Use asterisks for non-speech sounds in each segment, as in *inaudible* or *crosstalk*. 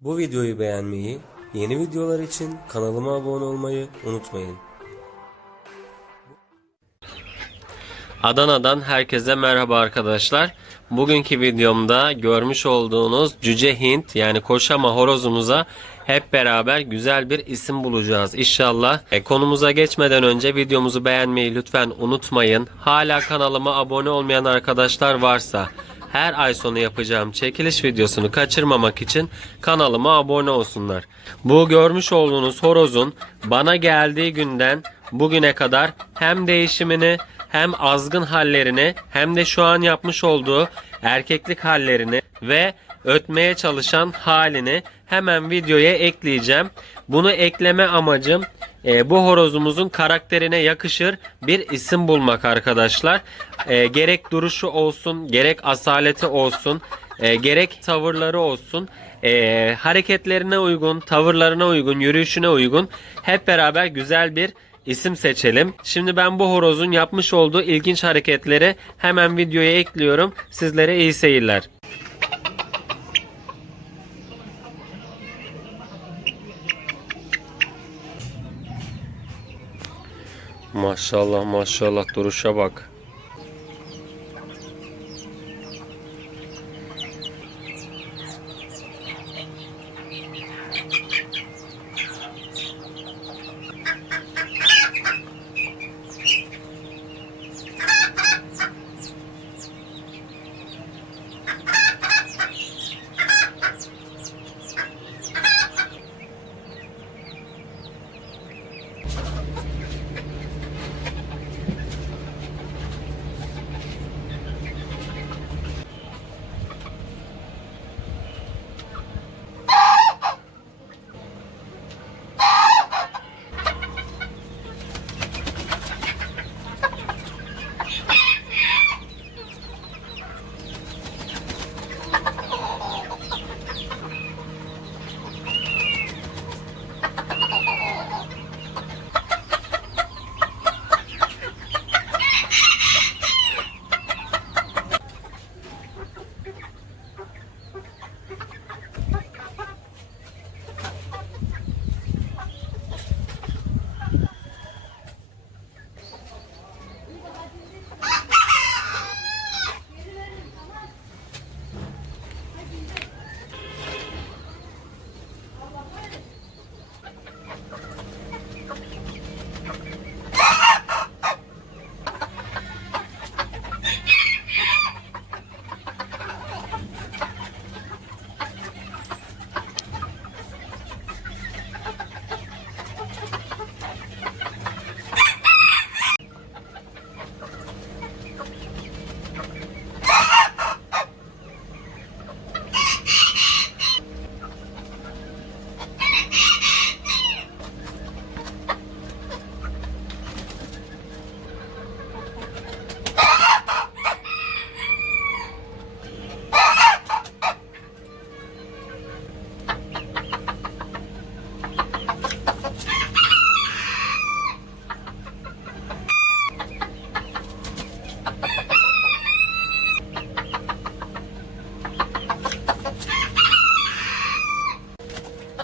Bu videoyu beğenmeyi, yeni videolar için kanalıma abone olmayı unutmayın. Adana'dan herkese merhaba arkadaşlar. Bugünkü videomda görmüş olduğunuz cüce Hint yani koşama horozumuza hep beraber güzel bir isim bulacağız inşallah. E, konumuza geçmeden önce videomuzu beğenmeyi lütfen unutmayın. Hala kanalıma abone olmayan arkadaşlar varsa her ay sonu yapacağım çekiliş videosunu kaçırmamak için kanalıma abone olsunlar. Bu görmüş olduğunuz horozun bana geldiği günden bugüne kadar hem değişimini hem azgın hallerini hem de şu an yapmış olduğu erkeklik hallerini ve ötmeye çalışan halini hemen videoya ekleyeceğim. Bunu ekleme amacım e, bu horozumuzun karakterine yakışır bir isim bulmak arkadaşlar. E, gerek duruşu olsun, gerek asaleti olsun, e, gerek tavırları olsun, e, hareketlerine uygun, tavırlarına uygun, yürüyüşüne uygun hep beraber güzel bir isim seçelim. Şimdi ben bu horozun yapmış olduğu ilginç hareketleri hemen videoya ekliyorum. Sizlere iyi seyirler. Maşallah maşallah duruşa bak.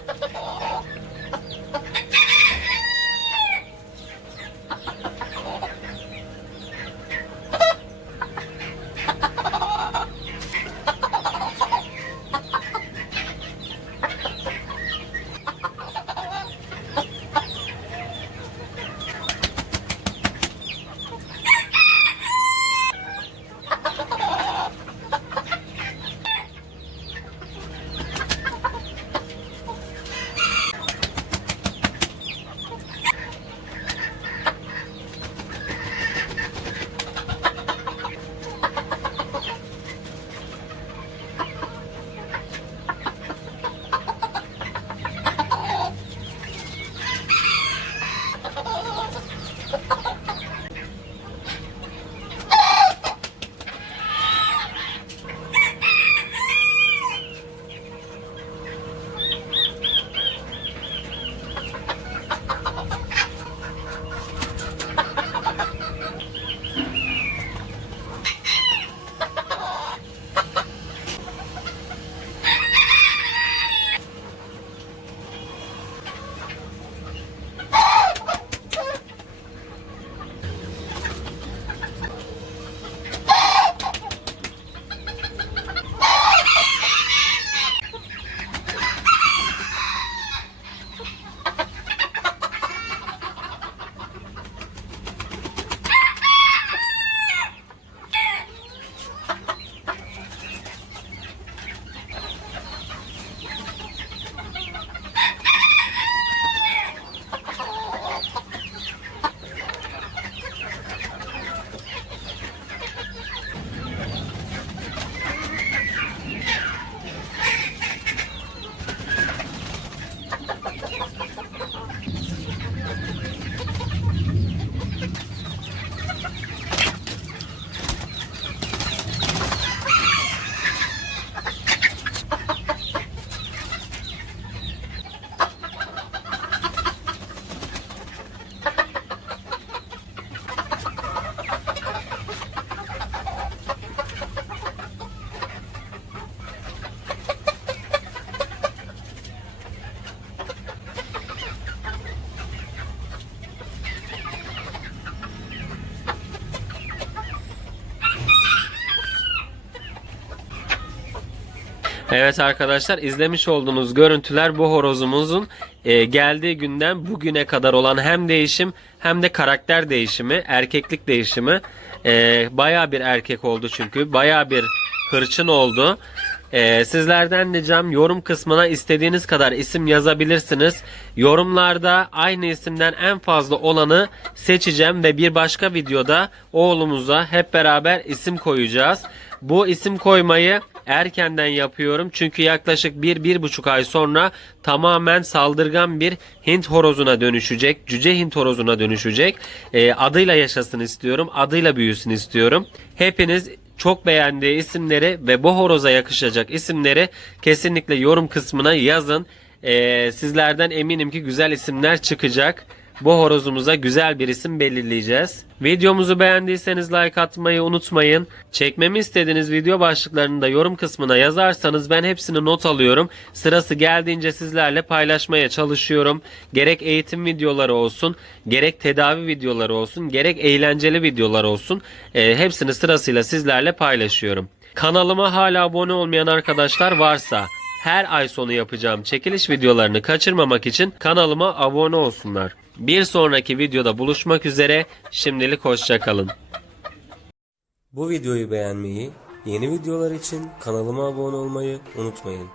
Oh. *laughs* Evet arkadaşlar izlemiş olduğunuz görüntüler bu horozumuzun e, geldiği günden bugüne kadar olan hem değişim hem de karakter değişimi, erkeklik değişimi. E, Baya bir erkek oldu çünkü. Baya bir hırçın oldu. E, sizlerden ricam yorum kısmına istediğiniz kadar isim yazabilirsiniz. Yorumlarda aynı isimden en fazla olanı seçeceğim ve bir başka videoda oğlumuza hep beraber isim koyacağız. Bu isim koymayı erkenden yapıyorum çünkü yaklaşık bir bir buçuk ay sonra tamamen saldırgan bir Hint horozuna dönüşecek. Cüce Hint horozuna dönüşecek. Ee, adıyla yaşasın istiyorum. Adıyla büyüsün istiyorum. Hepiniz çok beğendiği isimleri ve bu horoza yakışacak isimleri kesinlikle yorum kısmına yazın. Ee, sizlerden eminim ki güzel isimler çıkacak. Bu horozumuza güzel bir isim belirleyeceğiz. Videomuzu beğendiyseniz like atmayı unutmayın. Çekmemi istediğiniz video başlıklarını da yorum kısmına yazarsanız ben hepsini not alıyorum. Sırası geldiğince sizlerle paylaşmaya çalışıyorum. Gerek eğitim videoları olsun, gerek tedavi videoları olsun, gerek eğlenceli videolar olsun. Ee, hepsini sırasıyla sizlerle paylaşıyorum. Kanalıma hala abone olmayan arkadaşlar varsa her ay sonu yapacağım çekiliş videolarını kaçırmamak için kanalıma abone olsunlar. Bir sonraki videoda buluşmak üzere. Şimdilik hoşçakalın. Bu videoyu beğenmeyi, yeni videolar için kanalıma abone olmayı unutmayın.